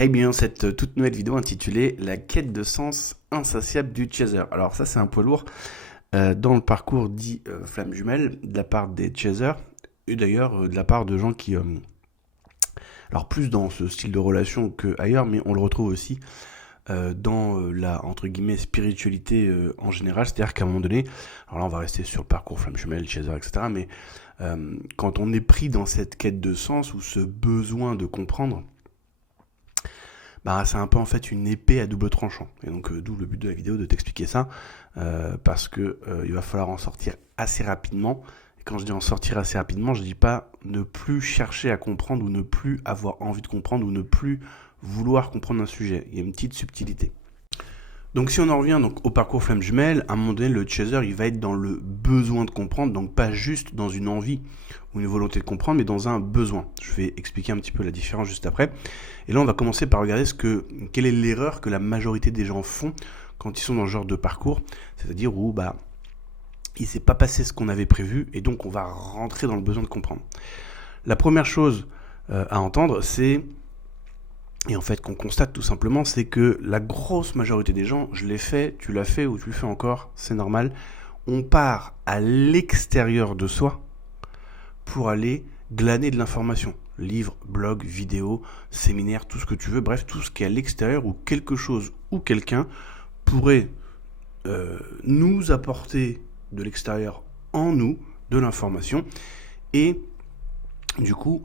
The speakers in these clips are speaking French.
Eh bien, cette toute nouvelle vidéo intitulée « La quête de sens insatiable du chaser ». Alors ça, c'est un poids lourd dans le parcours dit flamme jumelle de la part des chasers et d'ailleurs de la part de gens qui... alors plus dans ce style de relation qu'ailleurs, mais on le retrouve aussi dans la, entre guillemets, spiritualité en général. C'est-à-dire qu'à un moment donné, alors là on va rester sur le parcours flamme jumelle, chaser, etc. Mais quand on est pris dans cette quête de sens ou ce besoin de comprendre, bah, c'est un peu en fait une épée à double tranchant. Et donc d'où le but de la vidéo de t'expliquer ça, parce que il va falloir en sortir assez rapidement. Et quand je dis en sortir assez rapidement, je dis pas ne plus chercher à comprendre ou ne plus avoir envie de comprendre ou ne plus vouloir comprendre un sujet. Il y a une petite subtilité. Donc si on en revient donc au parcours flamme jumelle, à un moment donné, le chaser, il va être dans le besoin de comprendre, donc pas juste dans une envie ou une volonté de comprendre, mais dans un besoin. Je vais expliquer un petit peu la différence juste après. Et là, on va commencer par regarder quelle est l'erreur que la majorité des gens font quand ils sont dans ce genre de parcours, c'est-à-dire où il s'est pas passé ce qu'on avait prévu, et donc on va rentrer dans le besoin de comprendre. La première chose à entendre, c'est... Et en fait, qu'on constate tout simplement, c'est que la grosse majorité des gens, je l'ai fait, tu l'as fait ou tu le fais encore, c'est normal, on part à l'extérieur de soi pour aller glaner de l'information. Livres, blogs, vidéos, séminaires, tout ce que tu veux, bref, tout ce qui est à l'extérieur où quelque chose ou quelqu'un pourrait nous apporter de l'extérieur en nous de l'information et du coup,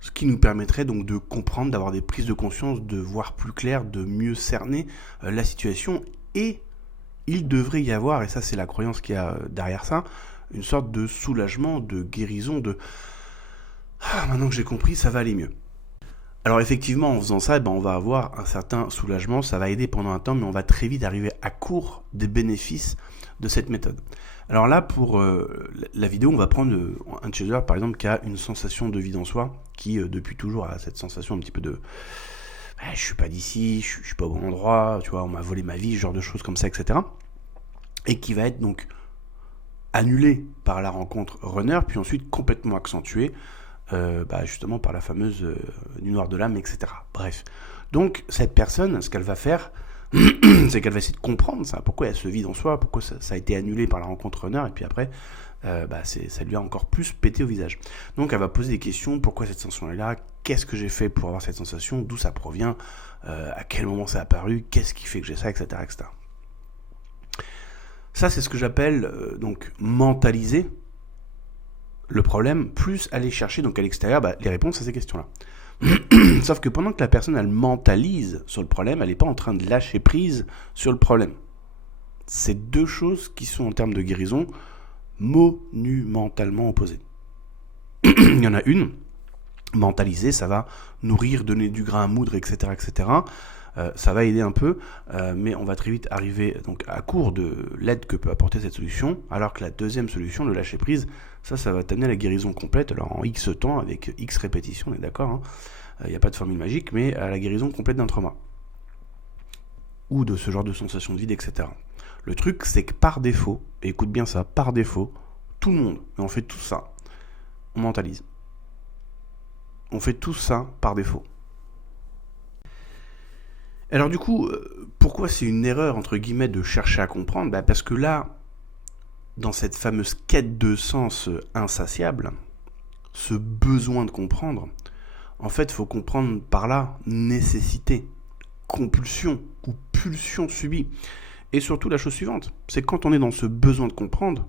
ce qui nous permettrait donc de comprendre, d'avoir des prises de conscience, de voir plus clair, de mieux cerner la situation. Et il devrait y avoir, et ça c'est la croyance qu'il y a derrière ça, une sorte de soulagement, de guérison, de « Ah, maintenant que j'ai compris, ça va aller mieux ». Alors effectivement, en faisant ça, on va avoir un certain soulagement, ça va aider pendant un temps, mais on va très vite arriver à court des bénéfices de cette méthode. Alors là, pour la vidéo, on va prendre un chaser, par exemple, qui a une sensation de vide en soi, qui depuis toujours a cette sensation un petit peu de je suis pas d'ici, je suis pas au bon endroit, tu vois, on m'a volé ma vie, ce genre de choses comme ça, etc. Et qui va être donc annulé par la rencontre runner, puis ensuite complètement accentué, justement par la fameuse nuit noire de l'âme, etc. Bref. Donc, cette personne, ce qu'elle va faire, c'est qu'elle va essayer de comprendre ça, pourquoi il y a ce vide en soi, pourquoi ça a été annulé par la rencontre runner, et puis après, ça lui a encore plus pété au visage. Donc elle va poser des questions, pourquoi cette sensation est là, qu'est-ce que j'ai fait pour avoir cette sensation, d'où ça provient, à quel moment ça a apparu, qu'est-ce qui fait que j'ai ça, etc. etc. Ça, c'est ce que j'appelle donc mentaliser le problème, plus aller chercher donc à l'extérieur les réponses à ces questions-là. Sauf que pendant que la personne elle mentalise sur le problème, elle n'est pas en train de lâcher prise sur le problème. C'est deux choses qui sont en termes de guérison monumentalement opposées. Il y en a une, mentaliser, ça va nourrir, donner du grain à moudre, etc. etc. Ça va aider un peu, mais on va très vite arriver donc à court de l'aide que peut apporter cette solution, alors que la deuxième solution, le lâcher prise, ça va t'amener à la guérison complète, alors en X temps, avec X répétitions, on est d'accord, hein. Il n'y a pas de formule magique, mais à la guérison complète d'un trauma. Ou de ce genre de sensation de vide, etc. Le truc, c'est que par défaut, et écoute bien ça, par défaut, tout le monde, et on fait tout ça, on mentalise. On fait tout ça par défaut. Alors du coup, pourquoi c'est une erreur, entre guillemets, de chercher à comprendre ? Parce que là, dans cette fameuse quête de sens insatiable, ce besoin de comprendre, en fait, il faut comprendre par là nécessité, compulsion ou pulsion subie. Et surtout la chose suivante, c'est quand on est dans ce besoin de comprendre,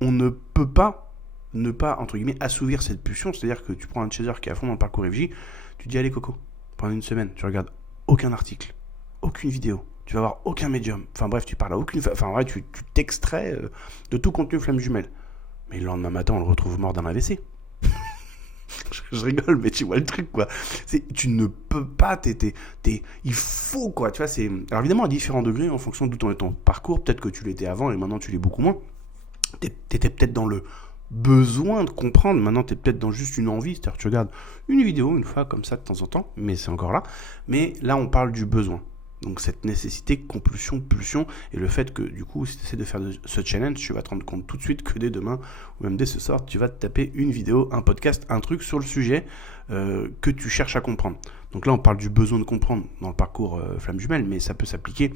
on ne peut pas ne pas, entre guillemets, assouvir cette pulsion. C'est-à-dire que tu prends un chaser qui est à fond dans le parcours FJ, tu dis allez Coco, pendant une semaine, tu regardes aucun article, aucune vidéo, tu vas voir aucun médium, enfin bref, tu parles à aucune... Enfin ouais, tu t'extrais de tout contenu flamme jumelle. Mais le lendemain matin, on le retrouve mort d'un AVC. Je rigole, mais tu vois le truc, quoi. Tu ne peux pas, il faut, quoi, tu vois, c'est... Alors évidemment, à différents degrés, en fonction d'où ton parcours, peut-être que tu l'étais avant et maintenant tu l'es beaucoup moins. T'étais peut-être dans le besoin de comprendre, maintenant t'es peut-être dans juste une envie, c'est-à-dire que tu regardes une vidéo une fois comme ça de temps en temps, mais c'est encore là. Mais là, on parle du besoin. Donc cette nécessité, compulsion, pulsion, et le fait que du coup, si tu essaies de faire ce challenge, tu vas te rendre compte tout de suite que dès demain, ou même dès ce soir, tu vas te taper une vidéo, un podcast, un truc sur le sujet que tu cherches à comprendre. Donc là, on parle du besoin de comprendre dans le parcours flamme jumelle, mais ça peut s'appliquer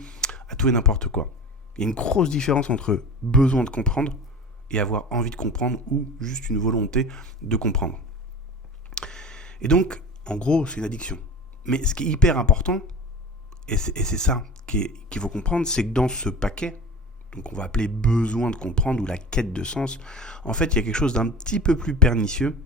à tout et n'importe quoi. Il y a une grosse différence entre besoin de comprendre et avoir envie de comprendre ou juste une volonté de comprendre. Et donc, en gros, c'est une addiction. Mais ce qui est hyper important, et c'est ça qu'il faut comprendre, c'est que dans ce paquet, donc on va appeler besoin de comprendre ou la quête de sens, en fait, il y a quelque chose d'un petit peu plus pernicieux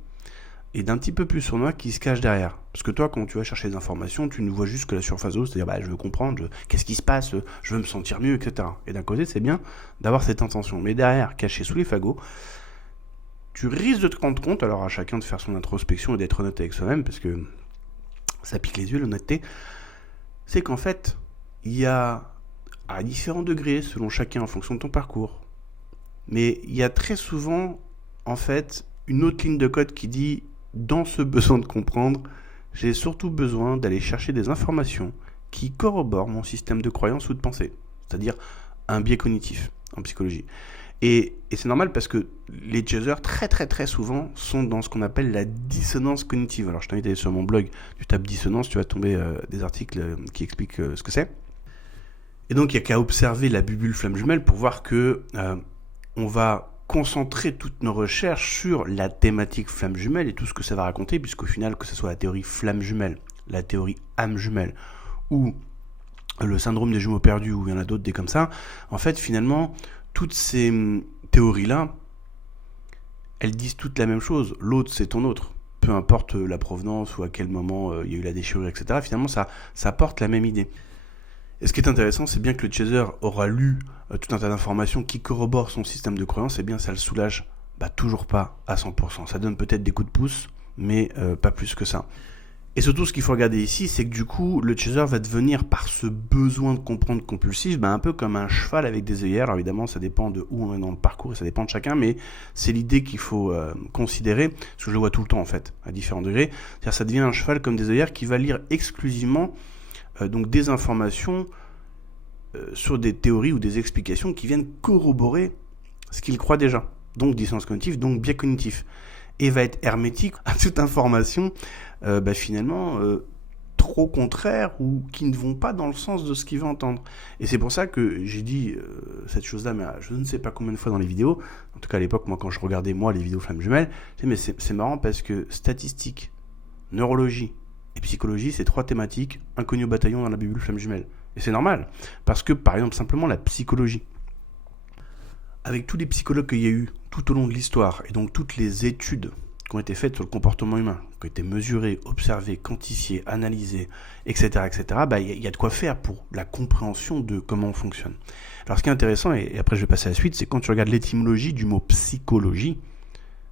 et d'un petit peu plus sournois qui se cache derrière. Parce que toi, quand tu vas chercher des informations, tu ne vois juste que la surface de l'eau, c'est-à-dire je veux comprendre, qu'est-ce qui se passe, je veux me sentir mieux, etc. Et d'un côté, c'est bien d'avoir cette intention. Mais derrière, caché sous les fagots, tu risques de te rendre compte, alors à chacun de faire son introspection et d'être honnête avec soi-même, parce que ça pique les yeux, l'honnêteté, c'est qu'en fait, il y a à différents degrés, selon chacun en fonction de ton parcours, mais il y a très souvent, en fait, une autre ligne de code qui dit, dans ce besoin de comprendre, j'ai surtout besoin d'aller chercher des informations qui corroborent mon système de croyance ou de pensée, c'est-à-dire un biais cognitif en psychologie. Et c'est normal parce que les chasers, très souvent, sont dans ce qu'on appelle la dissonance cognitive. Alors je t'invite à aller sur mon blog, tu tapes dissonance, tu vas tomber des articles qui expliquent ce que c'est. Et donc il n'y a qu'à observer la bulle flamme jumelle pour voir que on va concentrer toutes nos recherches sur la thématique flamme jumelle et tout ce que ça va raconter, puisqu'au final, que ce soit la théorie flamme jumelle, la théorie âme jumelle, ou le syndrome des jumeaux perdus, ou il y en a d'autres des comme ça, en fait, finalement, toutes ces théories-là, elles disent toutes la même chose. L'autre, c'est ton autre. Peu importe la provenance ou à quel moment il y a eu la déchirure, etc. Finalement, ça porte la même idée. Et ce qui est intéressant, c'est bien que le chaser aura lu tout un tas d'informations qui corroborent son système de croyance, et bien ça le soulage toujours pas à 100%. Ça donne peut-être des coups de pouce, mais pas plus que ça. Et surtout, ce qu'il faut regarder ici, c'est que du coup, le chaser va devenir, par ce besoin de comprendre compulsif, un peu comme un cheval avec des œillères. Alors évidemment, ça dépend de où on est dans le parcours, et ça dépend de chacun, mais c'est l'idée qu'il faut considérer, parce que je le vois tout le temps en fait, à différents degrés. C'est-à-dire, ça devient un cheval comme des œillères qui va lire exclusivement donc des informations sur des théories ou des explications qui viennent corroborer ce qu'il croit déjà. Donc dissonance cognitive, donc biais cognitif. Et va être hermétique à toute information finalement trop contraire ou qui ne vont pas dans le sens de ce qu'il veut entendre. Et c'est pour ça que j'ai dit cette chose-là, mais je ne sais pas combien de fois dans les vidéos, en tout cas à l'époque, moi quand je regardais les vidéos flammes jumelles, mais c'est marrant parce que statistiques, neurologie et psychologie, c'est 3 thématiques inconnues au bataillon dans la Bible flamme jumelle. Et c'est normal, parce que par exemple simplement la psychologie, avec tous les psychologues qu'il y a eu tout au long de l'histoire, et donc toutes les études qui ont été faites sur le comportement humain, qui ont été mesurées, observées, quantifiées, analysées, etc., il y a de quoi faire pour la compréhension de comment on fonctionne. Alors ce qui est intéressant, et après je vais passer à la suite, c'est quand tu regardes l'étymologie du mot psychologie,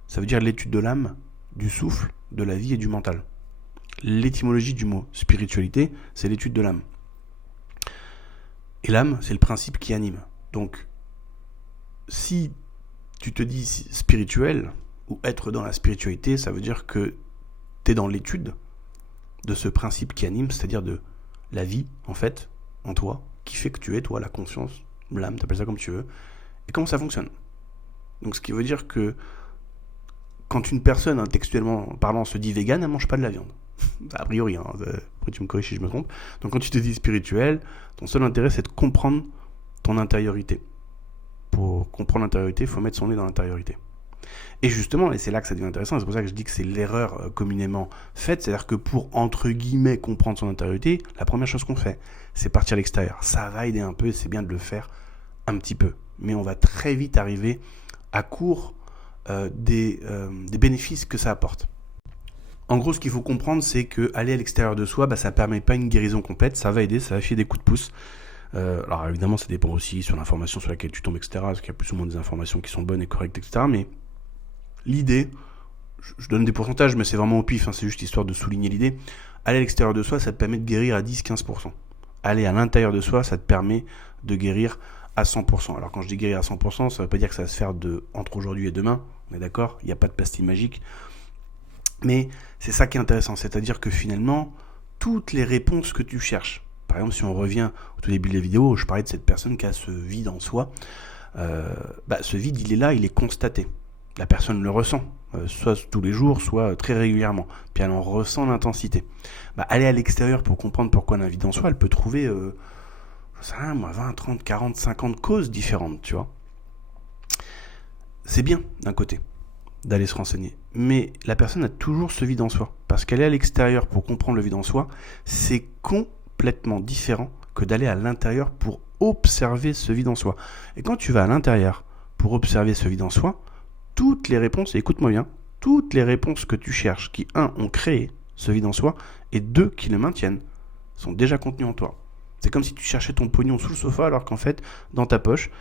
ça veut dire l'étude de l'âme, du souffle, de la vie et du mental. L'étymologie du mot spiritualité, c'est l'étude de l'âme. Et l'âme, c'est le principe qui anime. Donc, si tu te dis spirituel, ou être dans la spiritualité, ça veut dire que tu es dans l'étude de ce principe qui anime, c'est-à-dire de la vie, en fait, en toi, qui fait que tu es, toi, la conscience, l'âme, t'appelles ça comme tu veux, et comment ça fonctionne. Donc, ce qui veut dire que quand une personne, textuellement parlant, se dit végane, elle ne mange pas de la viande. A priori, après tu me corriges si je me trompe. Donc quand tu te dis spirituel, ton seul intérêt c'est de comprendre ton intériorité. Pour comprendre l'intériorité, il faut mettre son nez dans l'intériorité. Et justement, et c'est là que ça devient intéressant, c'est pour ça que je dis que c'est l'erreur communément faite, c'est-à-dire que pour, entre guillemets, comprendre son intériorité, la première chose qu'on fait, c'est partir à l'extérieur. Ça va aider un peu, c'est bien de le faire un petit peu. Mais on va très vite arriver à court des bénéfices que ça apporte. En gros, ce qu'il faut comprendre, c'est que aller à l'extérieur de soi, ça permet pas une guérison complète, ça va aider, ça va filer des coups de pouce. Alors évidemment, ça dépend aussi sur l'information sur laquelle tu tombes, etc. Parce qu'il y a plus ou moins des informations qui sont bonnes et correctes, etc. Mais l'idée, je donne des pourcentages, mais c'est vraiment au pif, c'est juste histoire de souligner l'idée. Aller à l'extérieur de soi, ça te permet de guérir à 10-15%. Aller à l'intérieur de soi, ça te permet de guérir à 100%. Alors quand je dis guérir à 100%, ça veut pas dire que ça va se faire entre aujourd'hui et demain, on est d'accord, il n'y a pas de pastille magique. Mais c'est ça qui est intéressant, c'est-à-dire que finalement, toutes les réponses que tu cherches, par exemple si on revient au tout début de la vidéo, je parlais de cette personne qui a ce vide en soi, ce vide il est là, il est constaté. La personne le ressent, soit tous les jours, soit très régulièrement, puis elle en ressent l'intensité. aller à l'extérieur pour comprendre pourquoi on a un vide en soi, elle peut trouver, je sais rien, moi, 20, 30, 40, 50 causes différentes, tu vois. C'est bien, d'un côté, d'aller se renseigner. Mais la personne a toujours ce vide en soi. Parce qu'elle est à l'extérieur pour comprendre le vide en soi, c'est complètement différent que d'aller à l'intérieur pour observer ce vide en soi. Et quand tu vas à l'intérieur pour observer ce vide en soi, toutes les réponses, et écoute-moi bien, toutes les réponses que tu cherches, qui, un, ont créé ce vide en soi, et deux, qui le maintiennent, sont déjà contenues en toi. C'est comme si tu cherchais ton pognon sous le sofa, alors qu'en fait, dans ta poche,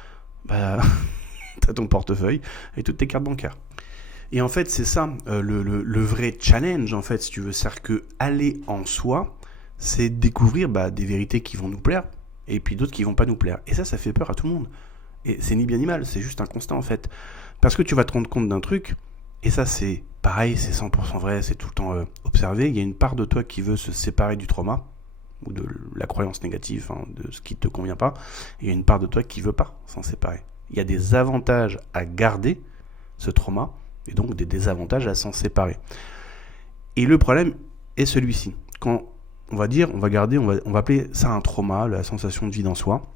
t'as ton portefeuille et toutes tes cartes bancaires. Et en fait, c'est ça, le vrai challenge, en fait, si tu veux. C'est-à-dire que aller en soi, c'est découvrir des vérités qui vont nous plaire, et puis d'autres qui vont pas nous plaire. Et ça fait peur à tout le monde. Et c'est ni bien ni mal, c'est juste un constat, en fait. Parce que tu vas te rendre compte d'un truc, et ça, c'est pareil, c'est 100% vrai, c'est tout le temps observé. Il y a une part de toi qui veut se séparer du trauma, ou de la croyance négative, de ce qui te convient pas. Et il y a une part de toi qui veut pas s'en séparer. Il y a des avantages à garder ce trauma, et donc des désavantages à s'en séparer. Et le problème est celui-ci. Quand on va appeler ça un trauma, la sensation de vide en soi.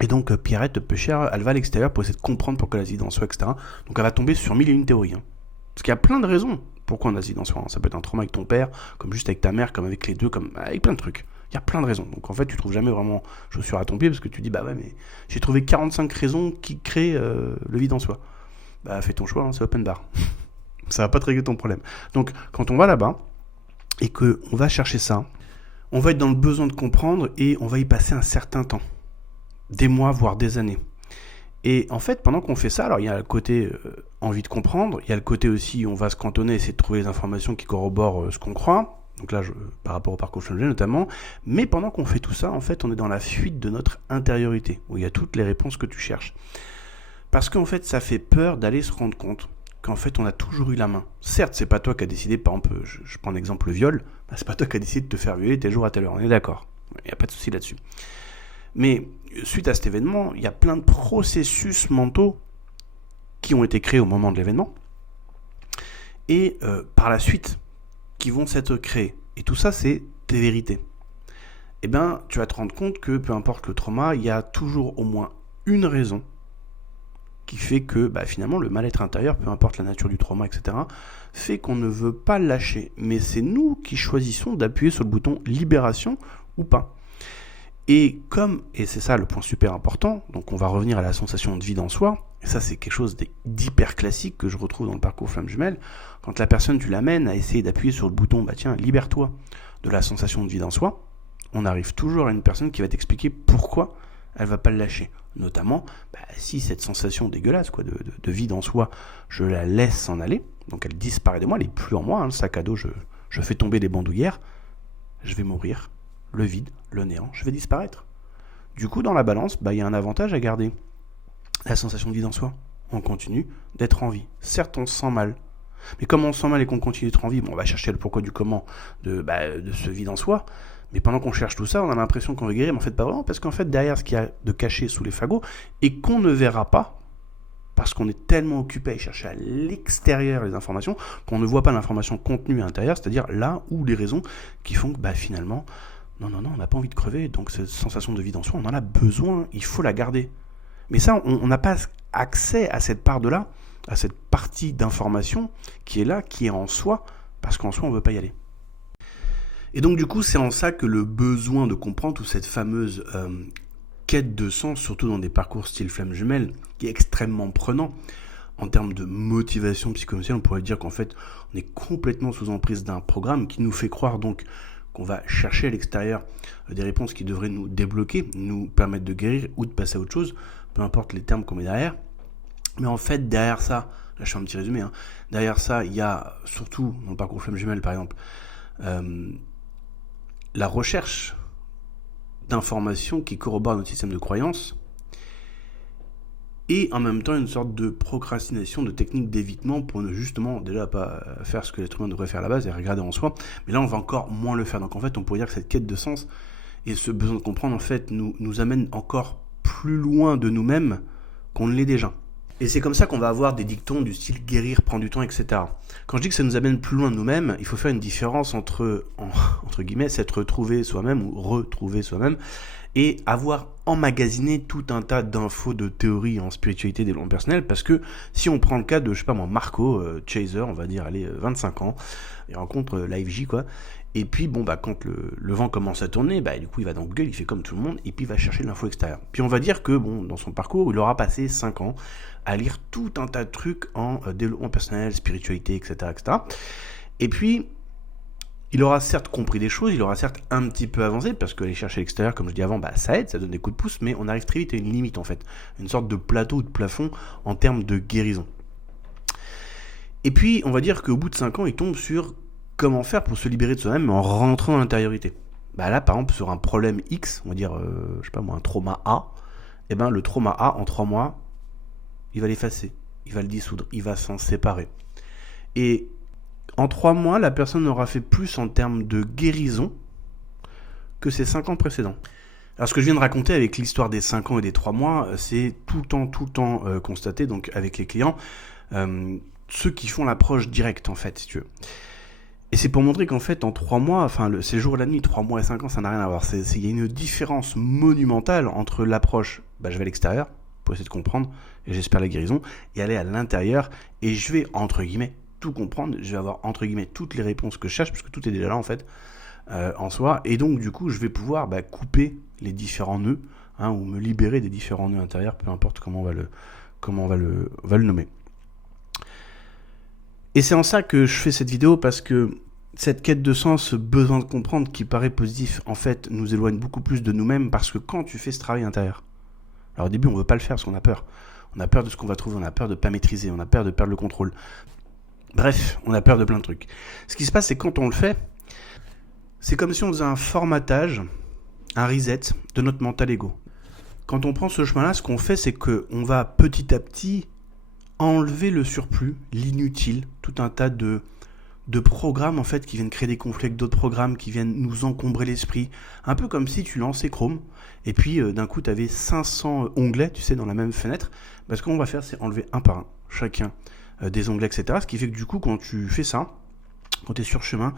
Et donc Pierrette, peu chère, elle va à l'extérieur pour essayer de comprendre pourquoi elle a ce vide en soi, etc. Donc elle va tomber sur 1001 théories. Parce qu'il y a plein de raisons pourquoi on a ce vide en soi. Ça peut être un trauma avec ton père, comme juste avec ta mère, comme avec les deux, comme avec plein de trucs. Il y a plein de raisons. Donc en fait, tu trouves jamais vraiment chaussure à ton pied parce que tu dis, mais j'ai trouvé 45 raisons qui créent le vide en soi. Fais ton choix, c'est open bar. Ça va pas te régler ton problème. Donc quand on va là-bas et qu'on va chercher ça, on va être dans le besoin de comprendre et on va y passer un certain temps. Des mois, voire des années. Et en fait, pendant qu'on fait ça, alors il y a le côté envie de comprendre, il y a le côté aussi on va se cantonner, essayer de trouver les informations qui corroborent ce qu'on croit. Donc là, par rapport au parcours familial notamment. Mais pendant qu'on fait tout ça, en fait, on est dans la fuite de notre intériorité, où il y a toutes les réponses que tu cherches. Parce qu'en fait, ça fait peur d'aller se rendre compte qu'en fait, on a toujours eu la main. Certes, c'est pas toi qui as décidé, par exemple, je prends l'exemple le viol, c'est pas toi qui as décidé de te faire violer tel jour à telle heure, on est d'accord. Il n'y a pas de souci là-dessus. Mais suite à cet événement, il y a plein de processus mentaux qui ont été créés au moment de l'événement et par la suite qui vont s'être créés. Et tout ça, c'est tes vérités. Tu vas te rendre compte que peu importe le trauma, il y a toujours au moins une raison qui fait que finalement le mal-être intérieur, peu importe la nature du trauma, etc., fait qu'on ne veut pas lâcher. Mais c'est nous qui choisissons d'appuyer sur le bouton libération ou pas. Et c'est ça le point super important, donc on va revenir à la sensation de vide en soi, et ça c'est quelque chose d'hyper classique que je retrouve dans le parcours flamme jumelle, quand la personne tu l'amènes à essayer d'appuyer sur le bouton, tiens, libère-toi de la sensation de vide en soi, on arrive toujours à une personne qui va t'expliquer pourquoi elle va pas le lâcher. Notamment, si cette sensation dégueulasse de vide en soi, je la laisse s'en aller, donc elle disparaît de moi, elle n'est plus en moi, le sac à dos, je fais tomber les bandoulières, je vais mourir. Le vide, le néant, je vais disparaître. Du coup, dans la balance, il y a un avantage à garder. La sensation de vide en soi. On continue d'être en vie. Certes, on se sent mal. Mais comme on se sent mal et qu'on continue d'être en vie, on va chercher le pourquoi du comment de ce vide en soi. Mais pendant qu'on cherche tout ça, on a l'impression qu'on va guérir, mais en fait pas vraiment, parce qu'en fait, derrière ce qu'il y a de caché sous les fagots, et qu'on ne verra pas, parce qu'on est tellement occupé à chercher à l'extérieur les informations, qu'on ne voit pas l'information contenue à l'intérieur, c'est-à-dire là où les raisons qui font que finalement, non, on n'a pas envie de crever, donc cette sensation de vide en soi, on en a besoin, il faut la garder. Mais ça, on n'a pas accès à cette part de là, à cette partie d'information qui est là, qui est en soi, parce qu'en soi, on ne veut pas y aller. Et donc du coup, c'est en ça que le besoin de comprendre toute cette fameuse quête de sens, surtout dans des parcours style flamme jumelle, qui est extrêmement prenant, en termes de motivation psychosociale, on pourrait dire qu'en fait, on est complètement sous emprise d'un programme qui nous fait croire donc qu'on va chercher à l'extérieur des réponses qui devraient nous débloquer, nous permettre de guérir ou de passer à autre chose, peu importe les termes qu'on met derrière. Mais en fait, derrière ça, là je fais un petit résumé, derrière ça, il y a surtout, dans le parcours flamme jumelle par exemple, la recherche d'informations qui corroborent notre système de croyance et en même temps une sorte de procrastination, de technique d'évitement pour ne justement déjà pas faire ce que l'être humain devrait faire à la base et regarder en soi, mais là on va encore moins le faire. Donc en fait on pourrait dire que cette quête de sens et ce besoin de comprendre en fait nous amène encore plus loin de nous-mêmes qu'on ne l'est déjà. Et c'est comme ça qu'on va avoir des dictons du style guérir prend du temps, etc. Quand je dis que ça nous amène plus loin de nous-mêmes, il faut faire une différence entre guillemets, s'être trouvé soi-même ou retrouver soi-même et avoir emmagasiné tout un tas d'infos, de théories en spiritualité, développement personnel, parce que si on prend le cas de, je sais pas moi, Marco, chaser, on va dire, allez, 25 ans, il rencontre Live J, quoi, et puis bon bah quand le vent commence à tourner, bah du coup il va dans Google, il fait comme tout le monde, et puis il va chercher l'info extérieure. Puis on va dire que bon, dans son parcours, il aura passé 5 ans à lire tout un tas de trucs en développement personnel, spiritualité, etc., etc. Et puis il aura certes compris des choses, il aura certes un petit peu avancé, parce qu'aller chercher l'extérieur, comme je dis avant, bah ça aide, ça donne des coups de pouce, mais on arrive très vite à une limite en fait, une sorte de plateau ou de plafond en termes de guérison. Et puis on va dire qu'au bout de 5 ans, il tombe sur comment faire pour se libérer de soi-même en rentrant dans l'intériorité. Bah là, par exemple, sur un problème X, on va dire, je sais pas moi, un trauma A, et ben le trauma A, en 3 mois, il va l'effacer, il va le dissoudre, il va s'en séparer. Et en 3 mois, la personne aura fait plus en termes de guérison que ses 5 ans précédents. Alors ce que je viens de raconter avec l'histoire des 5 ans et des 3 mois, c'est tout le temps constaté, donc avec les clients, ceux qui font l'approche directe en fait, si tu veux. Et c'est pour montrer qu'en fait, en 3 mois, enfin, c'est le jour et la nuit, 3 mois et 5 ans, ça n'a rien à voir. Il y a une différence monumentale entre l'approche, bah, je vais à l'extérieur, pour essayer de comprendre, et j'espère la guérison, et aller à l'intérieur, et je vais, entre guillemets, tout comprendre, je vais avoir, entre guillemets, toutes les réponses que je cherche, parce que tout est déjà là, en fait, en soi, et donc, du coup, je vais pouvoir couper les différents nœuds, ou me libérer des différents nœuds intérieurs, peu importe comment on va le nommer. Et c'est en ça que je fais cette vidéo, parce que cette quête de sens, ce besoin de comprendre qui paraît positif, en fait, nous éloigne beaucoup plus de nous-mêmes, parce que quand tu fais ce travail intérieur, alors au début, on ne veut pas le faire parce qu'on a peur. On a peur de ce qu'on va trouver, on a peur de ne pas maîtriser, on a peur de perdre le contrôle. Bref, on a peur de plein de trucs. Ce qui se passe, c'est que quand on le fait, c'est comme si on faisait un formatage, un reset de notre mental ego. Quand on prend ce chemin-là, ce qu'on fait, c'est qu'on va petit à petit enlever le surplus, l'inutile, tout un tas de programmes en fait qui viennent créer des conflits avec d'autres programmes, qui viennent nous encombrer l'esprit. Un peu comme si tu lançais Chrome et puis d'un coup tu avais 500 onglets, tu sais, dans la même fenêtre. Ce qu'on va faire, c'est enlever un par un chacun des onglets, etc. Ce qui fait que du coup, quand tu fais ça, quand tu es sur chemin,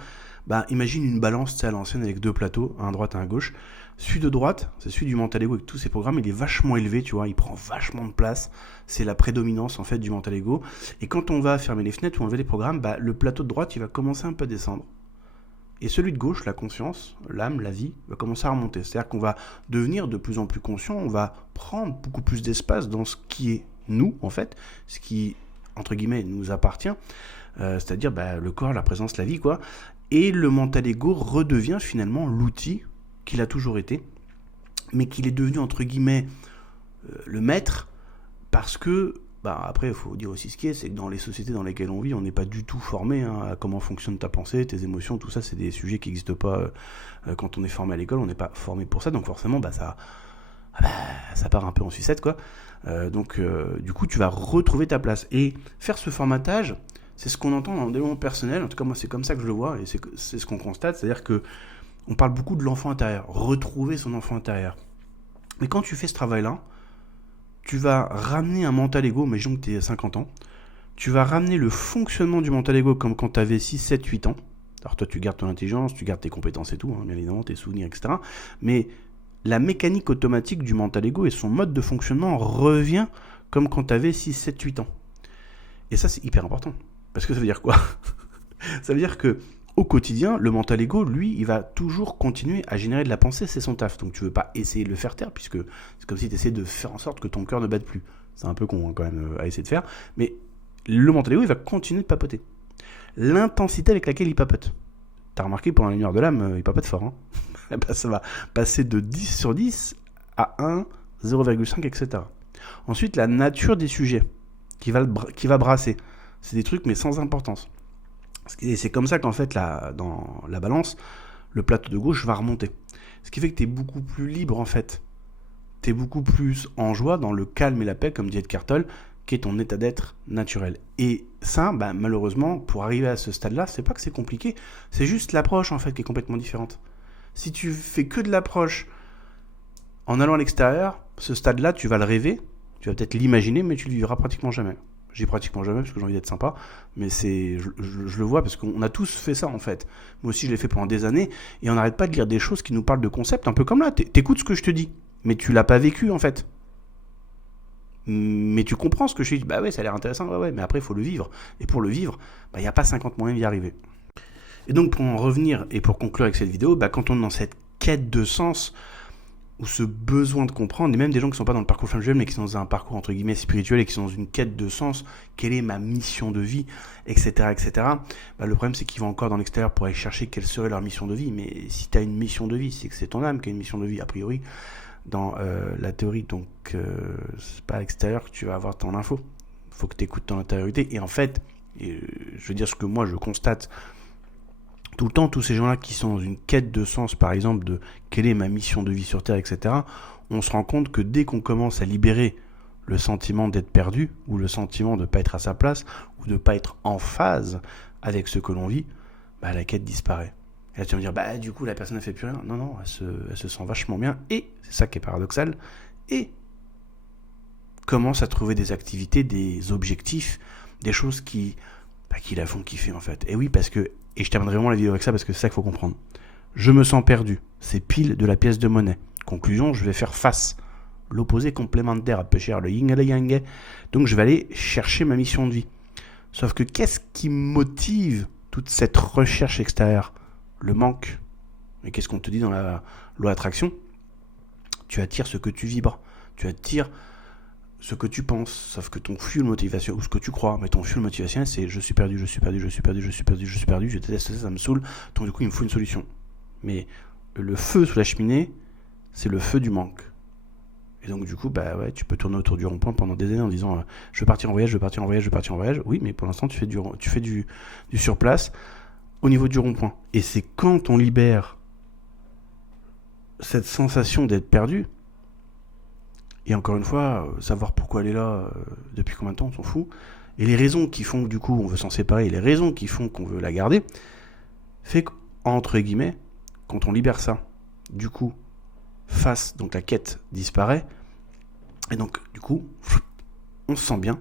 imagine une balance, tu sais, à l'ancienne avec 2 plateaux, un à droite et un à gauche. Celui de droite, c'est celui du mental ego avec tous ces programmes, il est vachement élevé, tu vois, il prend vachement de place, c'est la prédominance en fait du mental ego. Et quand on va fermer les fenêtres ou enlever les programmes, le plateau de droite, il va commencer un peu à descendre. Et celui de gauche, la conscience, l'âme, la vie, va commencer à remonter. C'est-à-dire qu'on va devenir de plus en plus conscient, on va prendre beaucoup plus d'espace dans ce qui est nous, en fait, ce qui, entre guillemets, nous appartient, c'est-à-dire le corps, la présence, la vie, quoi. Et le mental ego redevient finalement l'outil qu'il a toujours été, mais qu'il est devenu, entre guillemets, le maître, parce que, après, il faut dire aussi ce qui est, c'est que dans les sociétés dans lesquelles on vit, on n'est pas du tout formé à comment fonctionne ta pensée, tes émotions, tout ça, c'est des sujets qui n'existent pas quand on est formé à l'école, on n'est pas formé pour ça, donc forcément, ça part un peu en sucette, quoi. Du coup, tu vas retrouver ta place. Et faire ce formatage, c'est ce qu'on entend dans le développement personnel, en tout cas, moi, c'est comme ça que je le vois, et c'est ce qu'on constate, c'est-à-dire que on parle beaucoup de l'enfant intérieur, retrouver son enfant intérieur. Mais quand tu fais ce travail-là, tu vas ramener un mental ego, imaginons que tu es 50 ans, tu vas ramener le fonctionnement du mental ego comme quand tu avais 6, 7, 8 ans. Alors toi, tu gardes ton intelligence, tu gardes tes compétences et tout, bien évidemment, tes souvenirs, etc. Mais la mécanique automatique du mental ego et son mode de fonctionnement revient comme quand tu avais 6, 7, 8 ans. Et ça, c'est hyper important. Parce que ça veut dire quoi ? Ça veut dire que au quotidien, le mental ego, lui, il va toujours continuer à générer de la pensée, c'est son taf. Donc tu ne veux pas essayer de le faire taire, puisque c'est comme si tu essayais de faire en sorte que ton cœur ne batte plus. C'est un peu con quand même à essayer de faire. Mais le mental ego, il va continuer de papoter. L'intensité avec laquelle il papote. T'as remarqué, pendant la lumière de l'âme, il papote fort. Ça va passer de 10 sur 10 à 1, 0,5, etc. Ensuite, la nature des sujets qui va brasser. C'est des trucs, mais sans importance. Et c'est comme ça qu'en fait, dans la balance, le plateau de gauche va remonter. Ce qui fait que tu es beaucoup plus libre, en fait. Tu es beaucoup plus en joie, dans le calme et la paix, comme dit Eckhart Tolle, qui est ton état d'être naturel. Et ça, malheureusement, pour arriver à ce stade-là, c'est pas que c'est compliqué, c'est juste l'approche, en fait, qui est complètement différente. Si tu fais que de l'approche en allant à l'extérieur, ce stade-là, tu vas le rêver, Tu vas peut-être l'imaginer, mais tu le vivras pratiquement jamais. J'ai pratiquement jamais parce que j'ai envie d'être sympa, mais je le vois parce qu'on a tous fait ça en fait. Moi aussi je l'ai fait pendant des années et on n'arrête pas de lire des choses qui nous parlent de concepts un peu comme là. T'écoutes ce que je te dis, mais tu l'as pas vécu en fait. Mais tu comprends ce que je te dis. Bah ouais, ça a l'air intéressant, ouais, mais après il faut le vivre. Et pour le vivre, il n'y a pas 50 moyens d'y arriver. Et donc pour en revenir et pour conclure avec cette vidéo, quand on est dans cette quête de sens, ou ce besoin de comprendre, et même des gens qui ne sont pas dans le parcours flamme jumelle, mais qui sont dans un parcours entre guillemets spirituel et qui sont dans une quête de sens, quelle est ma mission de vie, etc. etc. Le problème c'est qu'ils vont encore dans l'extérieur pour aller chercher quelle serait leur mission de vie, mais si tu as une mission de vie, c'est que c'est ton âme qui a une mission de vie, a priori, dans la théorie, donc c'est pas à l'extérieur que tu vas avoir ton info, il faut que tu écoutes ton intériorité, et en fait, je veux dire ce que moi je constate, tout le temps, tous ces gens-là qui sont dans une quête de sens, par exemple, de quelle est ma mission de vie sur Terre, etc., on se rend compte que dès qu'on commence à libérer le sentiment d'être perdu, ou le sentiment de ne pas être à sa place, ou de ne pas être en phase avec ce que l'on vit, la quête disparaît. Et là, tu vas me dire, du coup, la personne ne fait plus rien. Non, elle se sent vachement bien, et c'est ça qui est paradoxal, et commence à trouver des activités, des objectifs, des choses qui la font kiffer, en fait. Et oui, parce que et je terminerai vraiment la vidéo avec ça parce que c'est ça qu'il faut comprendre. Je me sens perdu. C'est pile de la pièce de monnaie. Conclusion, je vais faire face. L'opposé complémentaire à peu cher, le yin et le yang. Donc je vais aller chercher ma mission de vie. Sauf que qu'est-ce qui motive toute cette recherche extérieure? Le manque. Et qu'est-ce qu'on te dit dans la loi d'attraction? Tu attires ce que tu vibres. Tu attires ce que tu penses, sauf que ton fuel motivation, ou ce que tu crois, mais ton fuel motivation, c'est je suis perdu, je déteste ça me saoule, donc du coup il me faut une solution. Mais le feu sous la cheminée, c'est le feu du manque. Et donc du coup, tu peux tourner autour du rond-point pendant des années en disant je veux partir en voyage. Oui, mais pour l'instant tu fais du surplace au niveau du rond-point. Et c'est quand on libère cette sensation d'être perdu. Et encore une fois, savoir pourquoi elle est là, depuis combien de temps, on s'en fout. Et les raisons qui font que du coup on veut s'en séparer, et les raisons qui font qu'on veut la garder, fait qu'entre guillemets, quand on libère ça, du coup, donc la quête disparaît, et donc du coup, on se sent bien,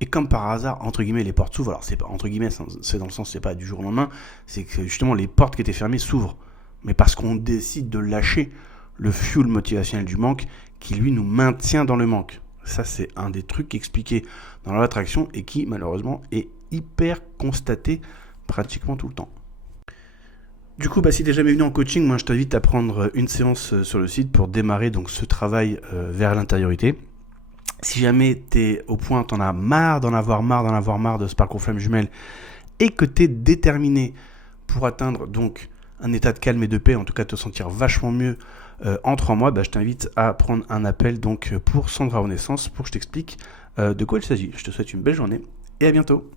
et comme par hasard, entre guillemets, les portes s'ouvrent. Alors c'est pas entre guillemets, c'est dans le sens, c'est pas du jour au lendemain, c'est que justement les portes qui étaient fermées s'ouvrent. Mais parce qu'on décide de lâcher le fuel motivationnel du manque qui lui nous maintient dans le manque. Ça c'est un des trucs expliqués dans la loi d'attraction et qui malheureusement est hyper constaté pratiquement tout le temps. Du coup, si t'es jamais venu en coaching, moi je t'invite à prendre une séance sur le site pour démarrer donc ce travail vers l'intériorité. Si jamais t'es au point, t'en as marre d'en avoir marre de ce parcours flamme jumelle et que t'es déterminé pour atteindre donc un état de calme et de paix, en tout cas te sentir vachement mieux en 3 mois, je t'invite à prendre un appel donc pour Sandra Renaissance pour que je t'explique de quoi il s'agit. Je te souhaite une belle journée et à bientôt.